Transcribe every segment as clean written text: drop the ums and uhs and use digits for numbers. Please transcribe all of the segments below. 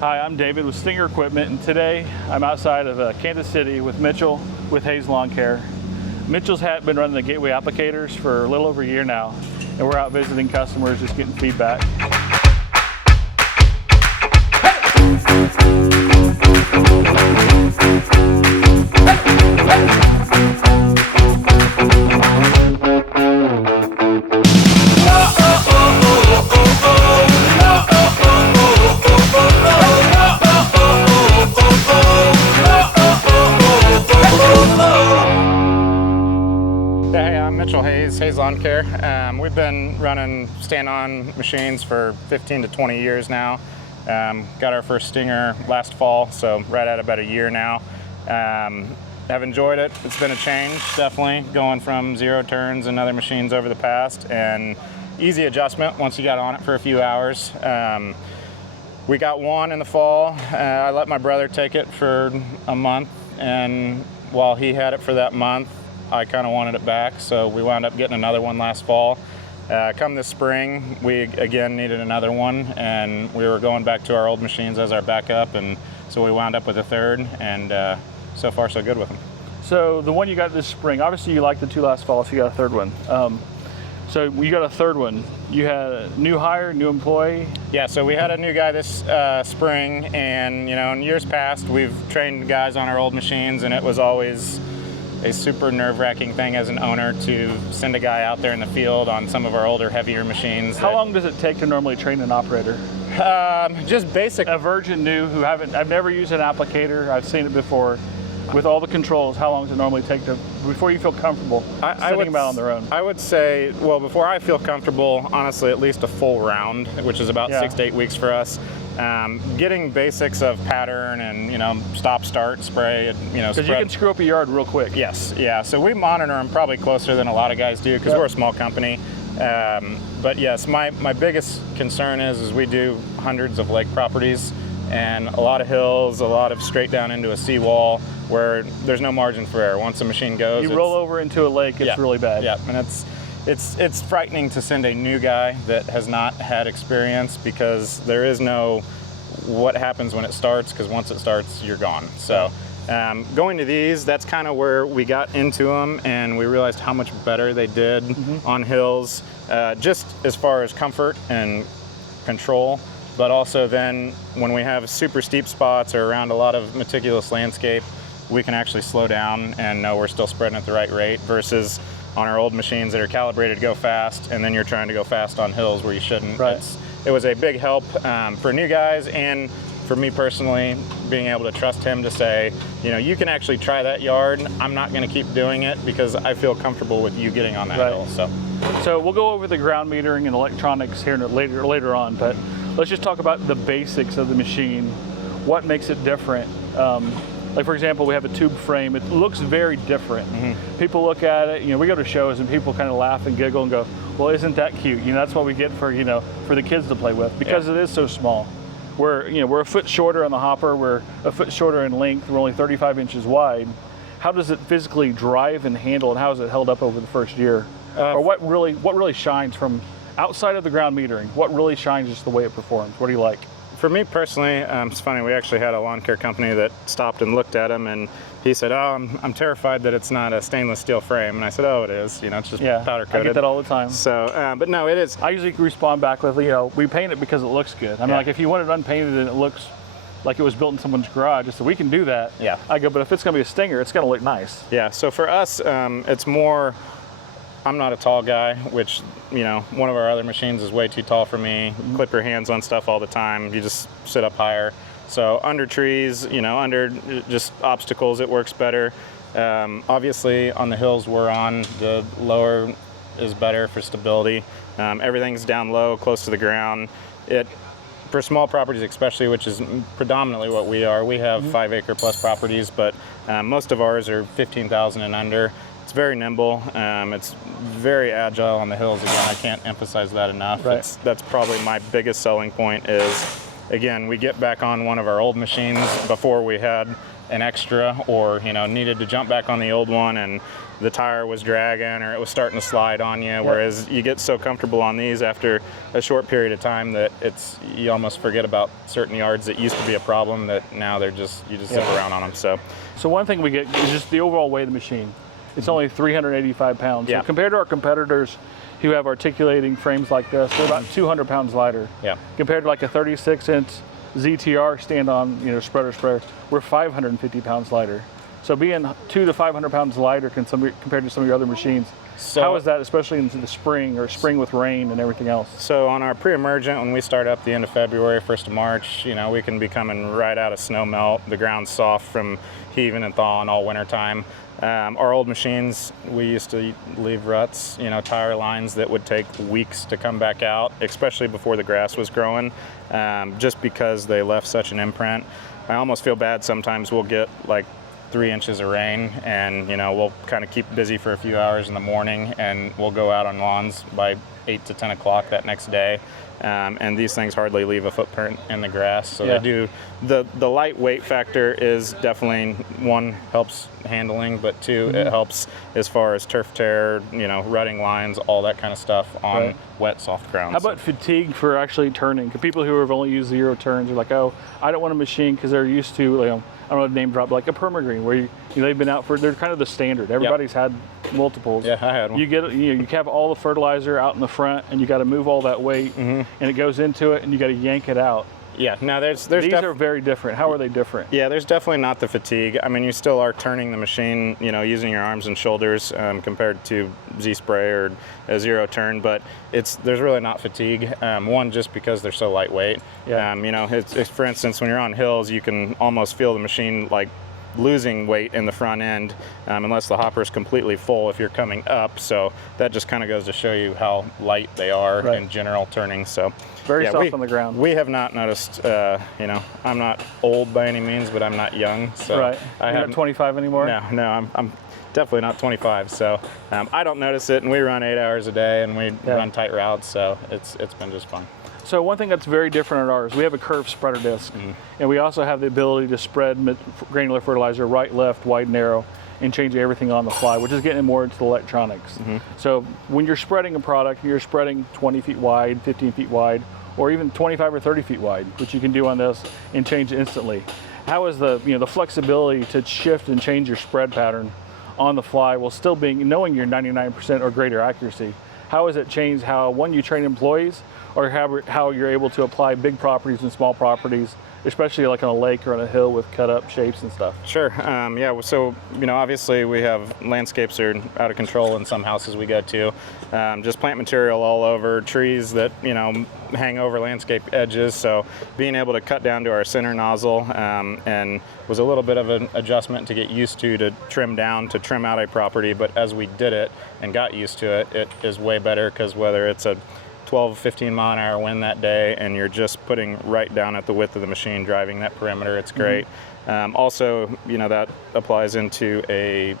Hi, I'm David with Stinger Equipment, and today I'm outside of Kansas City with Mitchell with Hayes Lawn Care. Mitchell's been running the Gateway Applicators for a little over a year now, and we're out visiting customers, just getting feedback. Hey, I'm Mitchell Hayes, Hayes Lawn Care. We've been running stand-on machines for 15 to 20 years now. Got our first Stinger last fall, so right at about a year now. Have enjoyed it. It's been a change, definitely, going from 0 turns and other machines over the past, and easy adjustment once you got on it for a few hours. We got one in the fall. I let my brother take it for a month, and while he had it for that month, I kind of wanted it back, so we wound up getting another one last fall. Come this spring, we again needed another one, and we were going back to our old machines as our backup, and so we wound up with a third, and so far so good with them. So the one you got this spring, obviously you liked the 2 last fall, so you got a third one. So you got a third one. You had a new hire, new employee? Yeah, so we had a new guy this spring, and you know, in years past we've trained guys on our old machines, and it was always a super nerve-wracking thing as an owner to send a guy out there in the field on some of our older, heavier machines. How long does it take to normally train an operator? Just basic. A virgin new who I've never used an applicator, I've seen it before. With all the controls, how long does it normally take before you feel comfortable setting them out on their own? I would say, well, before I feel comfortable, honestly, at least a full round, which is about 6 to 8 weeks for us. Getting basics of pattern and, you know, stop, start, spray, you know, because you can screw up a yard real quick. Yes, yeah. So we monitor them probably closer than a lot of guys do because we're a small company. But yes, my biggest concern is we do hundreds of lake properties and a lot of hills, a lot of straight down into a seawall where there's no margin for error. Once the machine goes, you roll over into a lake, it's really bad. Yeah, and it's frightening to send a new guy that has not had experience, because there is no what happens when it starts, because once it starts, you're gone. So going to these, that's kind of where we got into them, and we realized how much better they did on hills, just as far as comfort and control. But also then when we have super steep spots or around a lot of meticulous landscape, we can actually slow down and know we're still spreading at the right rate, versus on our old machines that are calibrated to go fast, and then you're trying to go fast on hills where you shouldn't. Right. It was a big help for new guys, and for me personally, being able to trust him to say, you know, you can actually try that yard. I'm not going to keep doing it because I feel comfortable with you getting on that hill. So we'll go over the ground metering and electronics here later on, but let's just talk about the basics of the machine. What makes it different? Like, for example, we have a tube frame. It looks very different. People look at it, you know, we go to shows and people kind of laugh and giggle and go, well, isn't that cute? You know, that's what we get for, you know, for the kids to play with, because it is so small. We're a foot shorter on the hopper. We're a foot shorter in length. We're only 35 inches wide. How does it physically drive and handle, and how is it held up over the first year? Or what really shines from outside of the ground metering? What really shines just the way it performs? What do you like? For me personally, it's funny, we actually had a lawn care company that stopped and looked at them, and he said, oh, I'm terrified that it's not a stainless steel frame. And I said, oh, it is. You know, it's just powder coated. I get that all the time. So, but no, it is. I usually respond back with, you know, we paint it because it looks good. I mean, like if you want it unpainted and it looks like it was built in someone's garage, so we can do that. Yeah. I go, but if it's going to be a Stinger, it's going to look nice. Yeah, so for us, it's more, I'm not a tall guy, which, you know, one of our other machines is way too tall for me. Clip your hands on stuff all the time. You just sit up higher. So under trees, you know, under just obstacles, it works better. Obviously, on the hills we're on, the lower is better for stability. Everything's down low, close to the ground. For small properties especially, which is predominantly what we are, we have 5 acre plus properties, but most of ours are 15,000 and under. It's very nimble. It's very agile on the hills. Again, I can't emphasize that enough. Right. That's probably my biggest selling point is, again, we get back on one of our old machines before we had an extra, or needed to jump back on the old one and the tire was dragging or it was starting to slide on you. Yep. Whereas you get so comfortable on these after a short period of time that you almost forget about certain yards that used to be a problem, that now you just zip around on them. So one thing we get is just the overall weight of the machine. It's only 385 pounds. Yeah. So compared to our competitors who have articulating frames like this, they're about 200 pounds lighter. Yeah. Compared to like a 36-inch ZTR stand-on, spreader sprayer, we're 550 pounds lighter. So being 200 to 500 pounds lighter compared to some of your other machines, how is that, especially into the spring with rain and everything else? So on our pre-emergent, when we start up the end of February, 1st of March, we can be coming right out of snow melt. The ground's soft from heaving and thawing all winter time. Our old machines, we used to leave ruts, tire lines that would take weeks to come back out, especially before the grass was growing, just because they left such an imprint. I almost feel bad sometimes. We'll get like 3 inches of rain and we'll kind of keep busy for a few hours in the morning, and we'll go out on lawns by 8 to 10 o'clock that next day. And these things hardly leave a footprint in the grass. So they do, the lightweight factor is definitely, one, helps handling, but two, it helps as far as turf tear, rutting lines, all that kind of stuff on wet, soft ground. How about fatigue for actually turning? People who have only used 0 turns are like, oh, I don't want a machine because they're used to, I don't know the name drop, like a permagreen, where they've been out they're kind of the standard. Everybody's had multiples. Yeah, I had one. You have all the fertilizer out in the front, and you got to move all that weight, and it goes into it, and you got to yank it out. Yeah, now these are very different. How are they different? Yeah, there's definitely not the fatigue. I mean, you still are turning the machine, using your arms and shoulders compared to Z-spray or a 0 turn, but there's really not fatigue. One, just because they're so lightweight. Yeah. It's, for instance, when you're on hills, you can almost feel the machine like losing weight in the front end unless the hopper is completely full if you're coming up. So that just kind of goes to show you how light they are in general turning. So very soft on the ground. We have not noticed, I'm not old by any means, but I'm not young. So You're not 25 anymore? No, I'm definitely not 25. So I don't notice it, and we run 8 hours a day and we run tight routes. So it's been just fun. So one thing that's very different at ours, we have a curved spreader disc, and we also have the ability to spread granular fertilizer right, left, wide, narrow, and change everything on the fly, which is getting more into the electronics. So when you're spreading a product, you're spreading 20 feet wide, 15 feet wide, or even 25 or 30 feet wide, which you can do on this and change instantly. How is the flexibility to shift and change your spread pattern on the fly while still knowing your 99% or greater accuracy? How has it changed how, one, you train employees, or how you're able to apply big properties and small properties, especially like on a lake or on a hill with cut up shapes and stuff? Sure. So obviously we have landscapes that are out of control in some houses we go to. Just plant material all over, trees that hang over landscape edges. So being able to cut down to our center nozzle and was a little bit of an adjustment to get used to trim down to trim out a property. But as we did it and got used to it, it is way better, because whether it's a 12, 15 mile an hour wind that day and you're just putting right down at the width of the machine, driving that perimeter, it's great. Also, that applies into a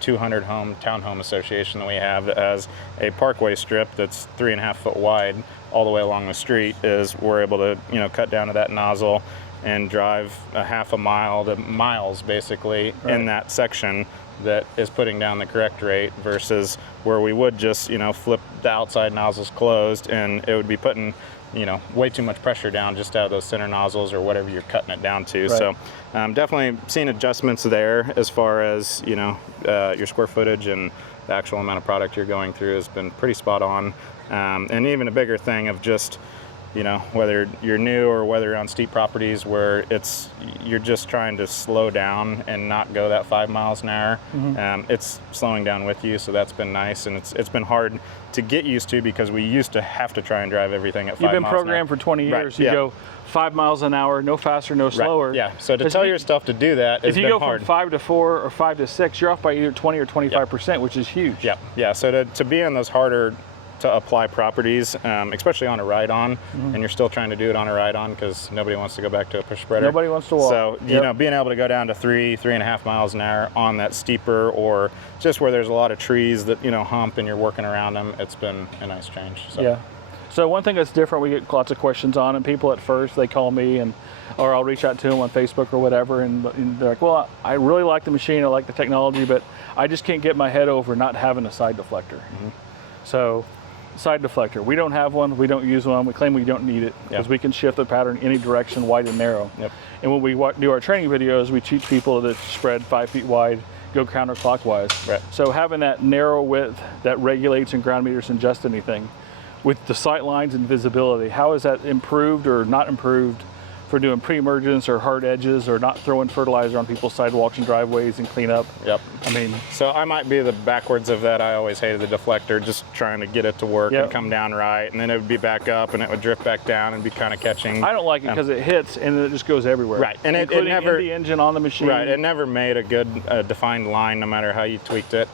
200 home townhome association that we have that has a parkway strip that's 3.5 foot wide all the way along the street. We're able to cut down to that nozzle and drive a half a mile to miles basically in that section that is putting down the correct rate, versus where we would just flip the outside nozzles closed, and it would be putting way too much pressure down just out of those center nozzles or whatever you're cutting it down to. So definitely seeing adjustments there as far as your square footage and the actual amount of product you're going through has been pretty spot on. And even a bigger thing of just whether you're new or whether you're on steep properties where you're just trying to slow down and not go that 5 miles an hour. It's slowing down with you, so that's been nice, and it's been hard to get used to, because we used to have to try and drive everything at 5 miles an hour. You've been programmed for 20 years. You go 5 miles an hour, no faster, no slower. Yeah, so to tell yourself to do that has been hard. If you go from 5 to 4 or 5 to 6, you're off by either 20 or 25%, which is huge. Yeah. So to be on those harder to apply properties, especially on a ride-on, and you're still trying to do it on a ride-on because nobody wants to go back to a push spreader. Nobody wants to walk. So being able to go down to 3.5 miles an hour on that steeper, or just where there's a lot of trees that hump and you're working around them, it's been a nice change. So. Yeah. So one thing that's different, we get lots of questions on, and people at first, they call me, or I'll reach out to them on Facebook or whatever, and they're like, well, I really like the machine, I like the technology, but I just can't get my head over not having a side deflector. So side deflector, we don't have one, we don't use one, we claim we don't need it, because we can shift the pattern any direction, wide and narrow. And when we do our training videos, we teach people to spread 5 feet wide, go counterclockwise. So having that narrow width that regulates and ground meters and just anything, with the sight lines and visibility, how is that improved or not improved for doing pre-emergence or hard edges or not throwing fertilizer on people's sidewalks and driveways and clean up? I mean, so I might be the backwards of that. I always hated the deflector, just trying to get it to work and come down right, and then it would be back up and it would drift back down and be kind of catching. I don't like it because it hits and it just goes everywhere. And it never, in the engine on the machine. It never made a good defined line no matter how you tweaked it.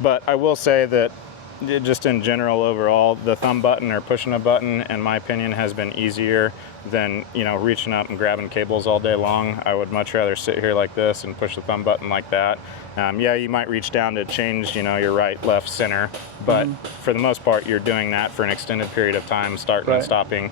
But I will say that just in general, overall, the thumb button or pushing a button, in my opinion, has been easier than, you know, reaching up and grabbing cables all day long. I would much rather sit here like this and push the thumb button like that. Yeah, you might reach down to change, you know, your right, left, center, but for the most part, you're doing that for an extended period of time, starting and stopping,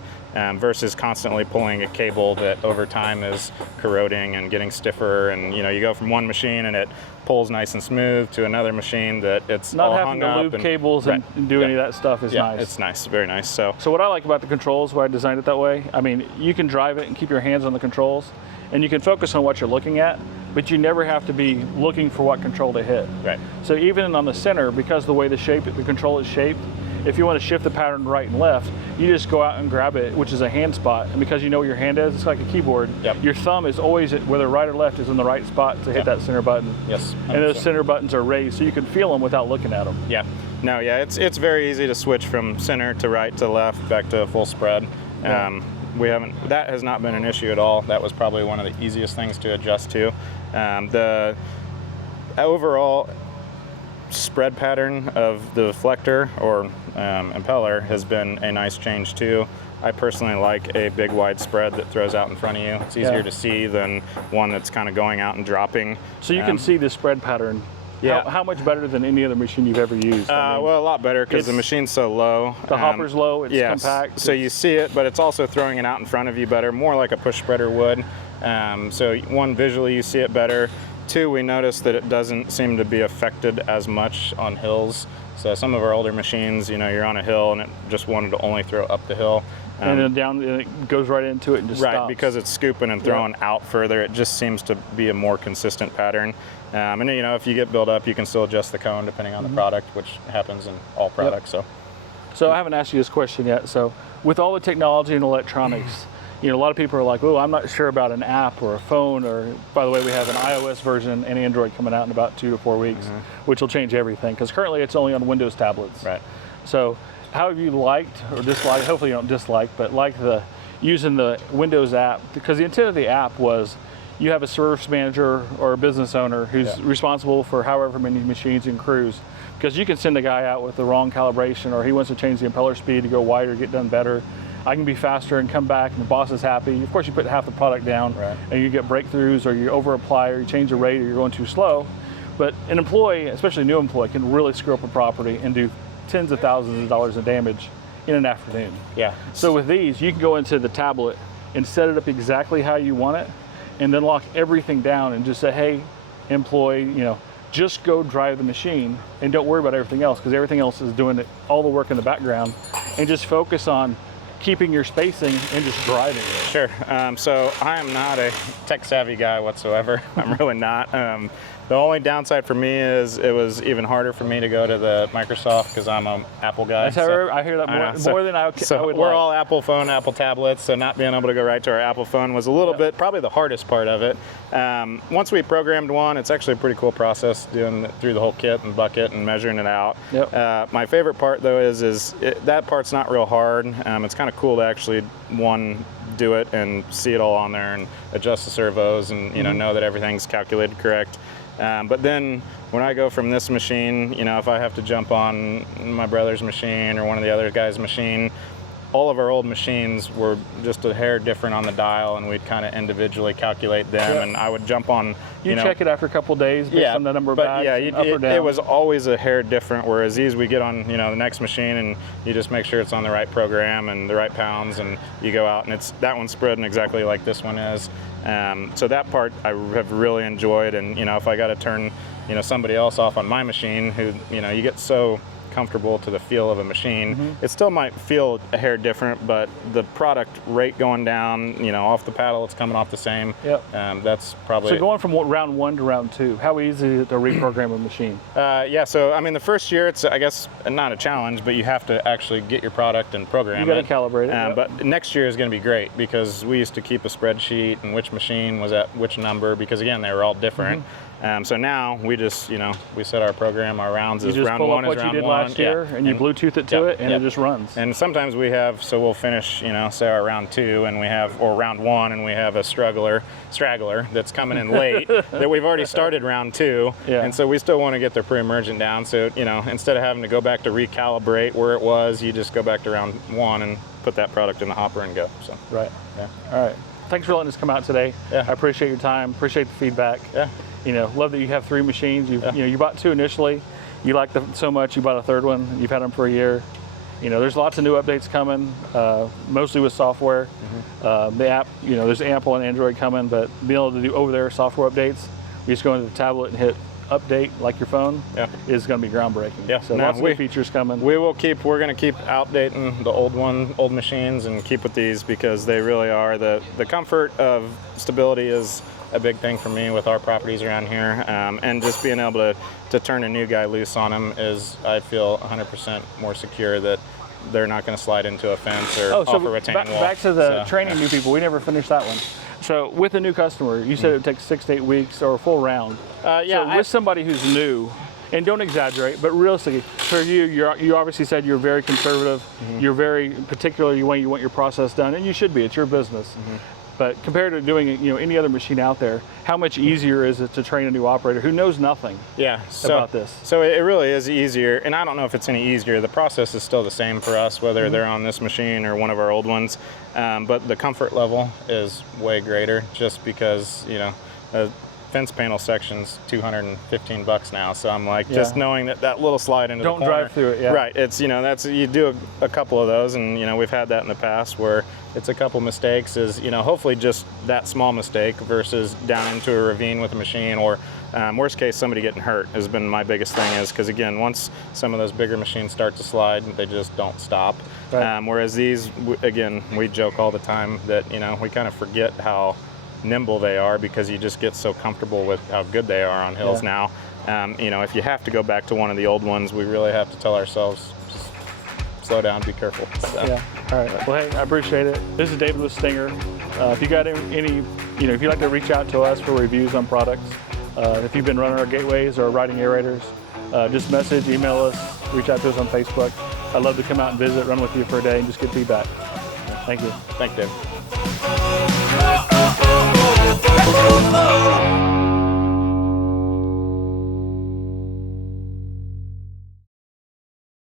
versus constantly pulling a cable that over time is corroding and getting stiffer. And, you know, you go from one machine and it pulls nice and smooth to another machine that it's not all having hung up. to lube cables and do any of that stuff is nice. It's nice, very nice. So what I like about the controls, why I designed it that way, I mean, you can drive it and keep your hands on the controls, and you can focus on what you're looking at, but you never have to be looking for what control to hit. So even on the center, because the way the control is shaped, if you want to shift the pattern right and left, you just go out and grab it, which is a hand spot. And because you know where your hand is, it's like a keyboard. Your thumb is always, whether right or left, is in the right spot to hit that center button. 100%. And those center buttons are raised, so you can feel them without looking at them. It's very easy to switch from center to right to left, back to full spread. That has not been an issue at all. That was probably one of the easiest things to adjust to. The overall spread pattern of the deflector or impeller has been a nice change too. I personally like a big wide spread that throws out in front of you. It's easier to see than one that's kind of going out and dropping. So you can see the spread pattern. How much better than any other machine you've ever used? I mean, well, a lot better because the machine's so low. The hopper's low, it's compact. So you see it, but it's also throwing it out in front of you better, more like a push spreader would. So one, visually you see it better. Two, we noticed that it doesn't seem to be affected as much on hills. So some of our older machines, you know, you're on a hill and it just wanted to only throw up the hill. And then down, and it goes right into it and just stops. Because it's scooping and throwing out further, it just seems to be a more consistent pattern. And you know, if you get built up, you can still adjust the cone depending on the product, which happens in all products. So I haven't asked you this question yet. So with all the technology and electronics, you know, a lot of people are like, oh, I'm not sure about an app or a phone, or, by the way, we have an iOS version and Android coming out in about 2 to 4 weeks, which will change everything, because currently it's only on Windows tablets. So how have you liked or disliked, hopefully you don't dislike, but like using the Windows app? Because the intent of the app was you have a service manager or a business owner who's responsible for however many machines and crews, because you can send a guy out with the wrong calibration, or he wants to change the impeller speed to go wider, get done better. I can be faster and come back and the boss is happy. Of course you put half the product down and you get breakthroughs, or you over apply, or you change the rate, or you're going too slow. But an employee, especially a new employee, can really screw up a property and do tens of thousands of dollars of damage in an afternoon. So with these, you can go into the tablet and set it up exactly how you want it, and then lock everything down and just say, hey, employee, you know, just go drive the machine and don't worry about everything else, because everything else is doing all the work in the background, and just focus on keeping your spacing and just driving it. Sure. So I am not a tech savvy guy whatsoever. I'm really not. The only downside for me is it was even harder for me to go to the Microsoft, because I'm an Apple guy. I hear that more than I would like. We're all Apple phone, Apple tablets, so not being able to go right to our Apple phone was a little bit, probably the hardest part of it. Once we programmed one, it's actually a pretty cool process doing it through the whole kit and bucket and measuring it out. My favorite part though is that part's not real hard. It's kind of cool to actually do it and see it all on there and adjust the servos and know that everything's calculated correct. But then when I go from this machine, you know, if I have to jump on my brother's machine or one of the other guys' machine, all of our old machines were just a hair different on the dial, and we'd kind of individually calculate them. Yep. And I would jump on, You check it after a couple of days based on the number of bags, up or down. It was always a hair different. Whereas these, we get on, the next machine, and you just make sure it's on the right program and the right pounds, and you go out, and that one's spreading exactly like this one is. So that part I have really enjoyed. And if I got to turn, somebody else off on my machine, who, you get so comfortable to the feel of a machine. It still might feel a hair different, but the product rate going down, off the paddle, it's coming off the same. Yep. That's probably. So going from round 1 to round 2, how easy is it to reprogram a machine? Yeah, so I mean, the first year, it's, I guess, not a challenge, but you have to actually get your product and program it. You got to calibrate it. Yep. But next year is going to be great, because we used to keep a spreadsheet and which machine was at which number, because again, they were all different. So now we just, we set our program, our rounds is round 1 is round 1. You just pull up what you did last year, and you Bluetooth it to it, and it just runs. And sometimes we have, so we'll finish, say our round 2, and we have, or round 1, and we have a straggler that's coming in late that we've already started round 2, and so we still want to get their pre-emergent down. So, instead of having to go back to recalibrate where it was, you just go back to round 1 and put that product in the hopper and go. So. Right. Yeah. All right. Thanks for letting us come out today. I appreciate your time. Appreciate the feedback. Love that you have 3 machines. You bought 2 initially. You liked them so much, you bought a 3rd one. You've had them for a year. There's lots of new updates coming, mostly with software. The app, there's Apple and Android coming, but being able to do over-there software updates, you just go into the tablet and hit update like your phone is going to be groundbreaking. So lots of new features coming. We're going to keep outdating the old machines and keep with these, because they really are the comfort of stability is a big thing for me with our properties around here, and just being able to turn a new guy loose on them is, I feel 100% more secure that they're not going to slide into a fence or off a retaining wall. Back to the training new people, we never finished that one. So with a new customer, you said it would take 6 to 8 weeks or a full round. So with somebody who's new, and don't exaggerate, but realistically, for you obviously said you're very conservative, you're very particular the way you want your process done, and you should be, it's your business. But compared to doing any other machine out there, how much easier is it to train a new operator who knows nothing about this? So it really is easier, and I don't know if it's any easier. The process is still the same for us, whether they're on this machine or one of our old ones, but the comfort level is way greater, just because a fence panel section's $215 now, so I'm like, just knowing that little slide into the corner. Don't drive through it, Right, it's, that's, you do a couple of those, and we've had that in the past where it's a couple mistakes, is, hopefully just that small mistake versus down into a ravine with a machine, or worst case, somebody getting hurt has been my biggest thing, is because again, once some of those bigger machines start to slide, they just don't stop. Whereas these, again, we joke all the time that, we kind of forget how nimble they are, because you just get so comfortable with how good they are on hills now. If you have to go back to one of the old ones, we really have to tell ourselves, just slow down, be careful. So. All right. Well, hey, I appreciate it. This is David with Stinger. If you got any, if you'd like to reach out to us for reviews on products, if you've been running our gateways or riding aerators, just message, email us, reach out to us on Facebook. I'd love to come out and visit, run with you for a day, and just get feedback. Thank you. Thanks, Dave.